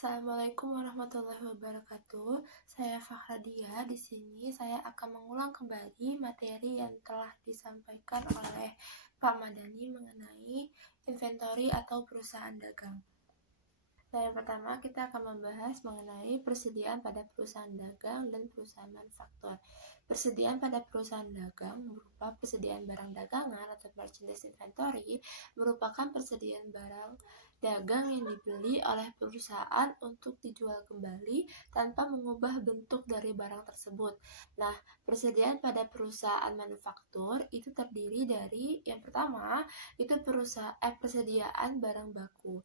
Assalamualaikum warahmatullahi wabarakatuh. Saya Fakhradia. Di sini saya akan mengulang kembali materi yang telah disampaikan oleh Pak Madani mengenai inventory atau perusahaan dagang. Nah, yang pertama kita akan membahas mengenai persediaan pada perusahaan dagang dan perusahaan manufaktur. Persediaan pada perusahaan dagang berupa persediaan barang dagangan atau merchandise inventory merupakan persediaan barang dagang yang dibeli oleh perusahaan untuk dijual kembali tanpa mengubah bentuk dari barang tersebut. Nah, persediaan pada perusahaan manufaktur itu terdiri dari yang pertama itu persediaan barang baku.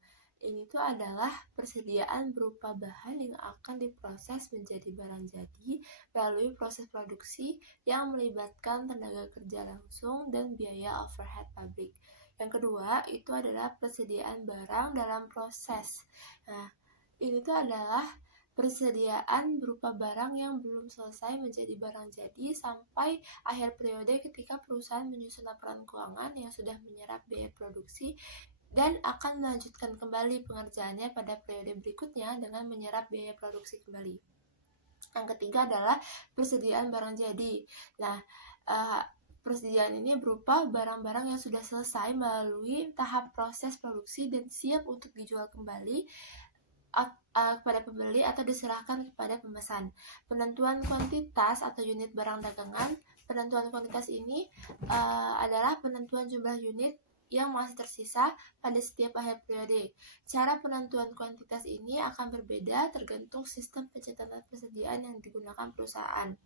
Ini tuh adalah persediaan berupa bahan yang akan diproses menjadi barang jadi melalui proses produksi yang melibatkan tenaga kerja langsung dan biaya overhead pabrik. Yang kedua, itu adalah persediaan barang dalam proses. Nah, ini tuh adalah persediaan berupa barang yang belum selesai menjadi barang jadi sampai akhir periode ketika perusahaan menyusun laporan keuangan yang sudah menyerap biaya produksi dan akan melanjutkan kembali pengerjaannya pada periode berikutnya dengan menyerap biaya produksi kembali. Yang ketiga adalah persediaan barang jadi. Nah, persediaan ini berupa barang-barang yang sudah selesai melalui tahap proses produksi dan siap untuk dijual kembali kepada pembeli atau diserahkan kepada pemesan. Penentuan kuantitas atau unit barang dagangan. Penentuan kuantitas ini adalah penentuan jumlah unit yang masih tersisa pada setiap akhir periode. Cara penentuan kuantitas ini akan berbeda tergantung sistem pencatatan persediaan yang digunakan perusahaan.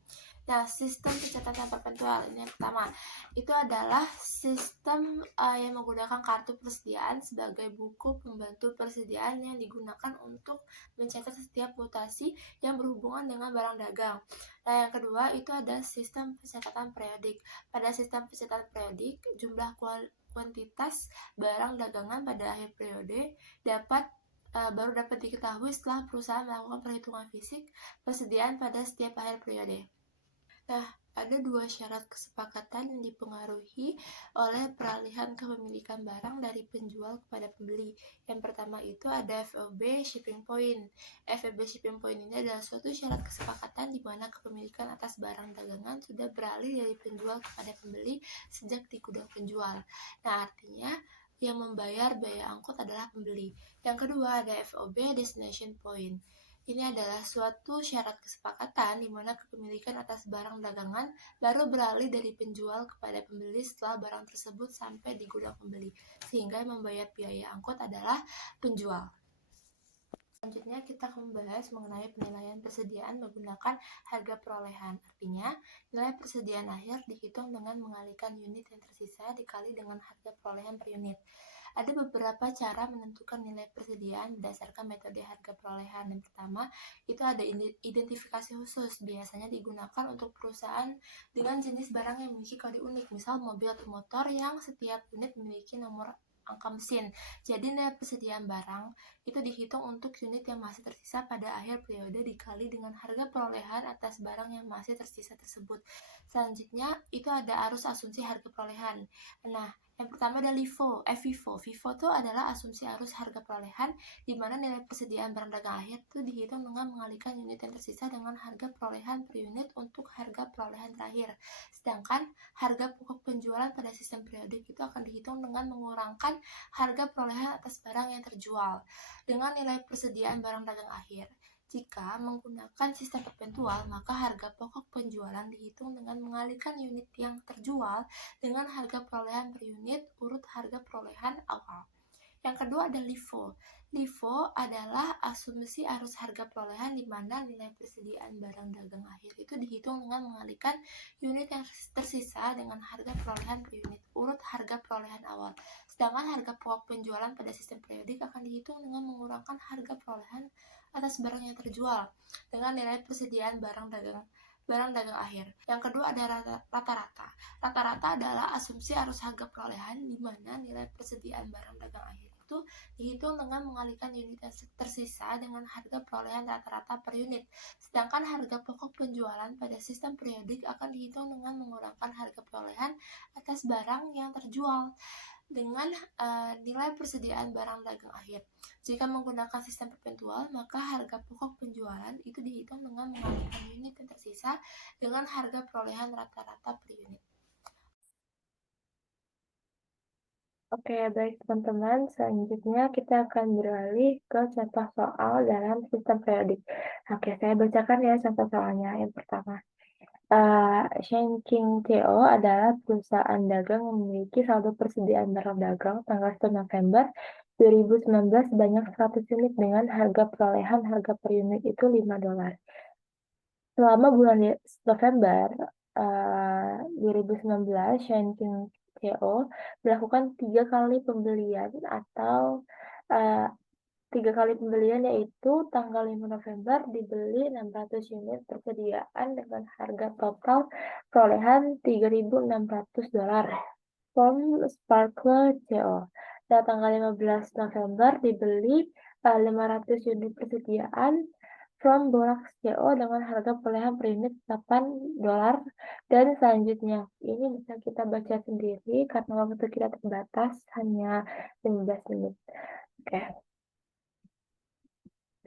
Nah, sistem pencatatan perpetual ini yang pertama, itu adalah sistem yang menggunakan kartu persediaan sebagai buku pembantu persediaan yang digunakan untuk mencatat setiap mutasi yang berhubungan dengan barang dagang. Nah, yang kedua itu ada sistem pencatatan periodik. Pada sistem pencatatan periodik, jumlah kuantitas barang dagangan pada akhir periode baru dapat diketahui setelah perusahaan melakukan perhitungan fisik persediaan pada setiap akhir periode. Nah, ada dua syarat kesepakatan yang dipengaruhi oleh peralihan kepemilikan barang dari penjual kepada pembeli. Yang pertama itu ada FOB Shipping Point. FOB Shipping Point ini adalah suatu syarat kesepakatan di mana kepemilikan atas barang dagangan sudah beralih dari penjual kepada pembeli sejak di gudang penjual. Nah, artinya yang membayar biaya angkut adalah pembeli. Yang kedua ada FOB Destination Point. Ini adalah suatu syarat kesepakatan di mana kepemilikan atas barang dagangan baru beralih dari penjual kepada pembeli setelah barang tersebut sampai di gudang pembeli, sehingga membayar biaya angkut adalah penjual. Selanjutnya kita akan membahas mengenai penilaian persediaan menggunakan harga perolehan. Artinya, nilai persediaan akhir dihitung dengan mengalihkan unit yang tersisa dikali dengan harga perolehan per unit. Ada beberapa cara menentukan nilai persediaan berdasarkan metode harga perolehan. Yang pertama, itu ada identifikasi khusus. Biasanya digunakan untuk perusahaan dengan jenis barang yang memiliki kode unik, misal mobil atau motor yang setiap unit memiliki nomor angka mesin. Jadi nilai persediaan barang itu dihitung untuk unit yang masih tersisa pada akhir periode dikali dengan harga perolehan atas barang yang masih tersisa tersebut. Selanjutnya itu ada arus asumsi harga perolehan. Nah, yang pertama ada FIFO. FIFO itu adalah asumsi arus harga perolehan di mana nilai persediaan barang dagang akhir itu dihitung dengan mengalihkan unit yang tersisa dengan harga perolehan per unit untuk harga perolehan terakhir. Sedangkan harga pokok penjualan pada sistem periodik itu akan dihitung dengan mengurangkan harga perolehan atas barang yang terjual dengan nilai persediaan barang dagang akhir. Jika menggunakan sistem perpetual, maka harga pokok penjualan dihitung dengan mengalihkan unit yang terjual dengan harga perolehan per unit urut harga perolehan awal. Yang kedua ada LIFO. LIFO adalah asumsi arus harga perolehan di mana nilai persediaan barang dagang akhir itu dihitung dengan mengalihkan unit yang tersisa dengan harga perolehan per unit urut harga perolehan awal. Sedangkan harga pokok penjualan pada sistem periodik akan dihitung dengan mengurangkan harga perolehan atas barang yang terjual dengan nilai persediaan barang dagang akhir. Yang kedua ada rata-rata. Rata-rata adalah asumsi arus harga perolehan di mana nilai persediaan barang dagang akhir itu dihitung dengan mengalihkan unit yang tersisa dengan harga perolehan rata-rata per unit. Sedangkan harga pokok penjualan pada sistem periodik akan dihitung dengan mengurangkan harga perolehan atas barang yang terjual dengan nilai persediaan barang dagang akhir. Jika menggunakan sistem perpentual, maka harga pokok penjualan itu dihitung dengan mengalihkan unit yang tersisa dengan harga perolehan rata-rata per unit. Oke, baik teman-teman. Selanjutnya kita akan beralih ke contoh soal dalam sistem periodik. Oke, saya bacakan ya contoh soalnya. Yang pertama, Shenking Co. adalah perusahaan dagang yang memiliki saldo persediaan barang dagang tanggal 1 November 2019 sebanyak 100 unit dengan harga perolehan harga per unit itu $5. Selama bulan November 2019, Shenking Co. melakukan 3 kali pembelian atau uh, 3 kali pembelian yaitu tanggal 5 November dibeli 600 unit persediaan dengan harga total perolehan $3.600 from Sparkle Co. Dan tanggal 15 November dibeli 500 unit persediaan from Borax Co. dengan harga perolehan per unit $8 dan selanjutnya. Ini bisa kita baca sendiri karena waktu kita terbatas hanya 15 menit. Oke.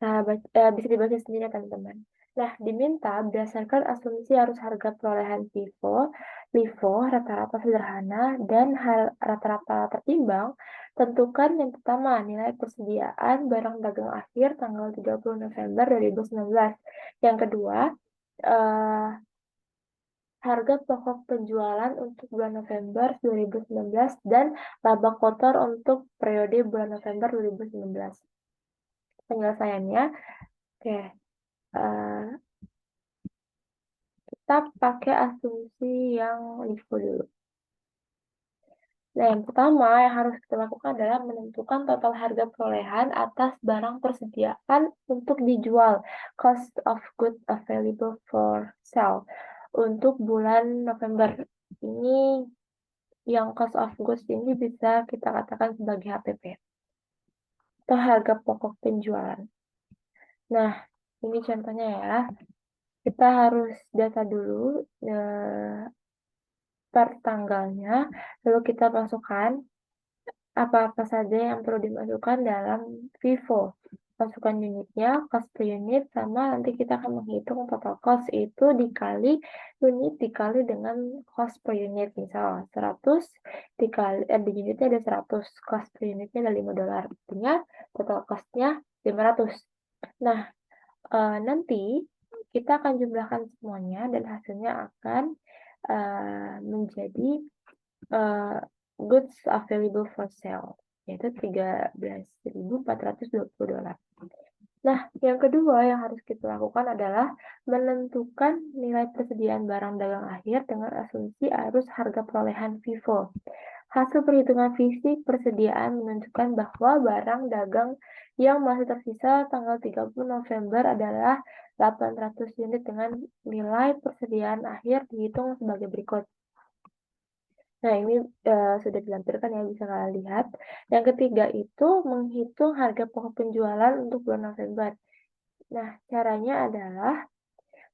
Nah, bisa dibaca sendiri ya teman-teman. Nah, diminta berdasarkan asumsi arus harga perolehan LIFO rata-rata sederhana dan rata-rata tertimbang, tentukan yang pertama nilai persediaan barang dagang akhir tanggal 30 November 2019. Yang kedua, eh, harga pokok penjualan untuk bulan November 2019 dan laba kotor untuk periode bulan November 2019. Penyelesaiannya, oke. Kita pakai asumsi yang LIFO dulu. Nah, yang pertama yang harus kita lakukan adalah menentukan total harga perolehan atas barang persediaan untuk dijual, cost of goods available for sale, untuk bulan November. Ini yang cost of goods ini bisa kita katakan sebagai HPP, atau harga pokok penjualan. Nah, ini contohnya ya. Kita harus data dulu per tanggalnya, lalu kita masukkan apa-apa saja yang perlu dimasukkan dalam Vivo. Masukkan unitnya, cost per unit, sama nanti kita akan menghitung total cost itu dikali unit dikali dengan cost per unit. Misal 100 dikali, di unitnya ada 100, cost per unitnya ada $5. Artinya total cost-nya 500. Nah, nanti kita akan jumlahkan semuanya dan hasilnya akan menjadi goods available for sale, yaitu $13.420. Nah, yang kedua yang harus kita lakukan adalah menentukan nilai persediaan barang dagang akhir dengan asumsi arus harga perolehan FIFO. Hasil perhitungan fisik persediaan menunjukkan bahwa barang dagang yang masih tersisa tanggal 30 November adalah 800 unit dengan nilai persediaan akhir dihitung sebagai berikut. Nah, ini sudah dilampirkan ya, bisa kalian lihat. Yang ketiga itu menghitung harga pokok penjualan untuk bulan November. Nah, caranya adalah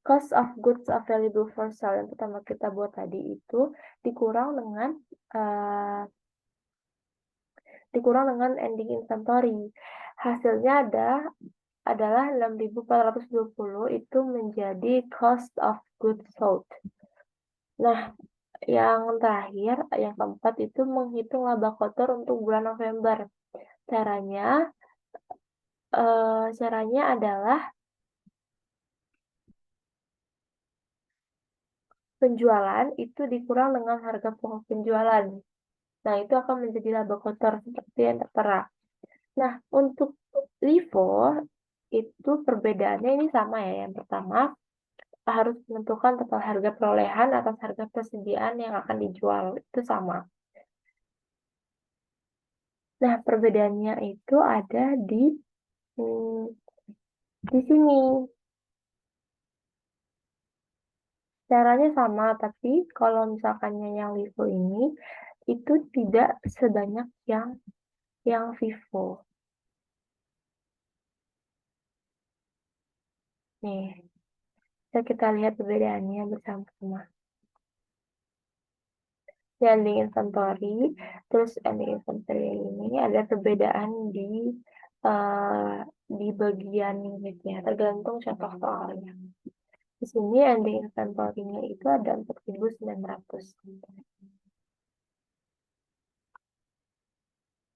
cost of goods available for sale yang pertama kita buat tadi itu dikurang dengan ending inventory. Hasilnya adalah 6.420 itu menjadi cost of goods sold. Nah, yang terakhir, yang keempat itu menghitung laba kotor untuk bulan November. Caranya adalah penjualan itu dikurang dengan harga pokok penjualan. Nah, itu akan menjadi laba kotor seperti yang tertera. Nah, untuk LIFO itu perbedaannya ini sama ya. Yang pertama, harus menentukan total harga perolehan atas harga persediaan yang akan dijual. Itu sama. Nah, perbedaannya itu ada di sini. Caranya sama, tapi kalau misalkannya yang LIFO ini itu tidak sebanyak yang Vivo. Nih, bisa kita lihat perbedaannya bersama-sama. ending inventory, terus ending inventory ini ada perbedaan di bagian unitnya, tergantung contoh soalnya. Di sini ending inventory-nya itu ada 4.900.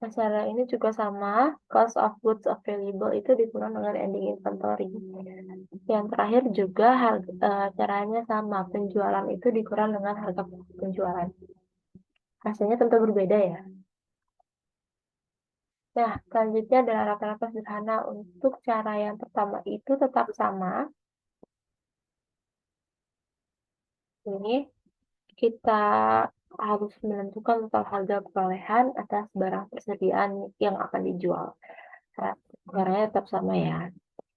Nah, cara ini juga sama, cost of goods available itu dikurang dengan ending inventory. Yang terakhir juga caranya sama, penjualan itu dikurang dengan harga penjualan. Hasilnya tentu berbeda ya. Nah, selanjutnya adalah rata-rata sederhana. Untuk cara yang pertama itu tetap sama. Ini kita harus menentukan total harga perolehan atas barang persediaan yang akan dijual. Nah, caranya tetap sama ya.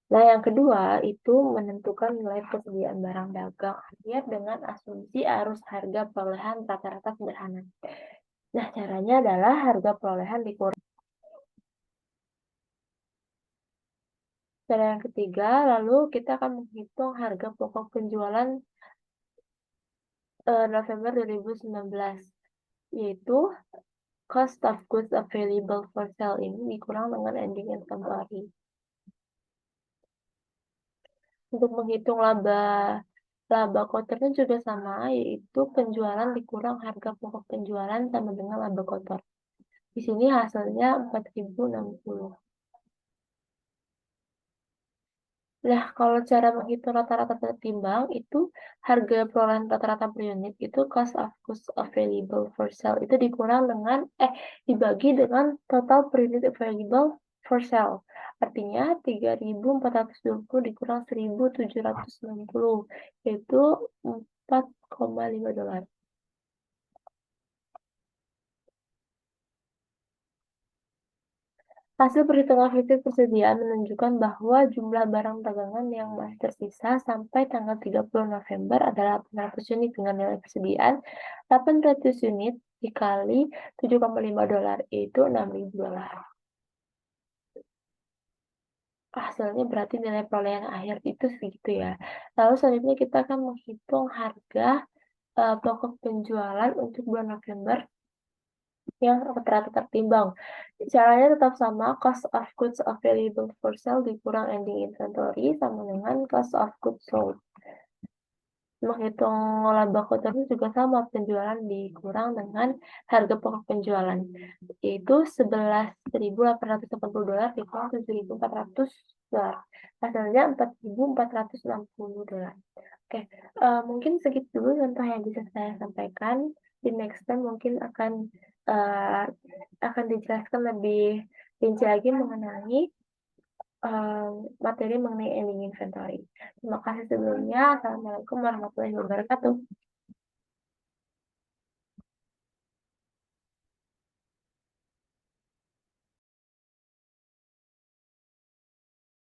Nah, yang kedua itu menentukan nilai persediaan barang dagang akhir dengan asumsi arus harga perolehan rata-rata sederhana. Nah, caranya adalah harga perolehan dikurang. Cara yang ketiga, lalu kita akan menghitung harga pokok penjualan November 2019, yaitu cost of goods available for sale ini dikurang dengan ending inventory. Untuk menghitung laba kotornya juga sama, yaitu penjualan dikurang harga pokok penjualan sama dengan laba kotor. Di sini hasilnya 4.060. Nah, kalau cara menghitung rata-rata tertimbang itu harga perolehan rata-rata per unit itu cost of goods available for sale itu dibagi dengan total per unit available for sale. Artinya 3.420 dikurang 1.760 yaitu $4,5. Hasil perhitungan fisik persediaan menunjukkan bahwa jumlah barang dagangan yang masih tersisa sampai tanggal 30 November adalah 800 unit dengan nilai persediaan 800 unit dikali $7,5 yaitu $6.000. Hasilnya berarti nilai perolehan akhir itu segitu ya. Lalu selanjutnya kita akan menghitung harga pokok penjualan untuk bulan November yang rata-rata tertimbang. Caranya tetap sama, cost of goods available for sale dikurang ending inventory sama dengan cost of goods sold. Menghitung laba kotornya juga sama, penjualan dikurang dengan harga pokok penjualan, yaitu $11.880 dikurang $7.400. Hasilnya $4.460. Oke, mungkin segitu dulu contoh yang bisa saya sampaikan. Di next time mungkin akan dijelaskan lebih rinci lagi mengenai materi mengenai ending inventory. Terima kasih sebelumnya. Assalamualaikum warahmatullahi wabarakatuh.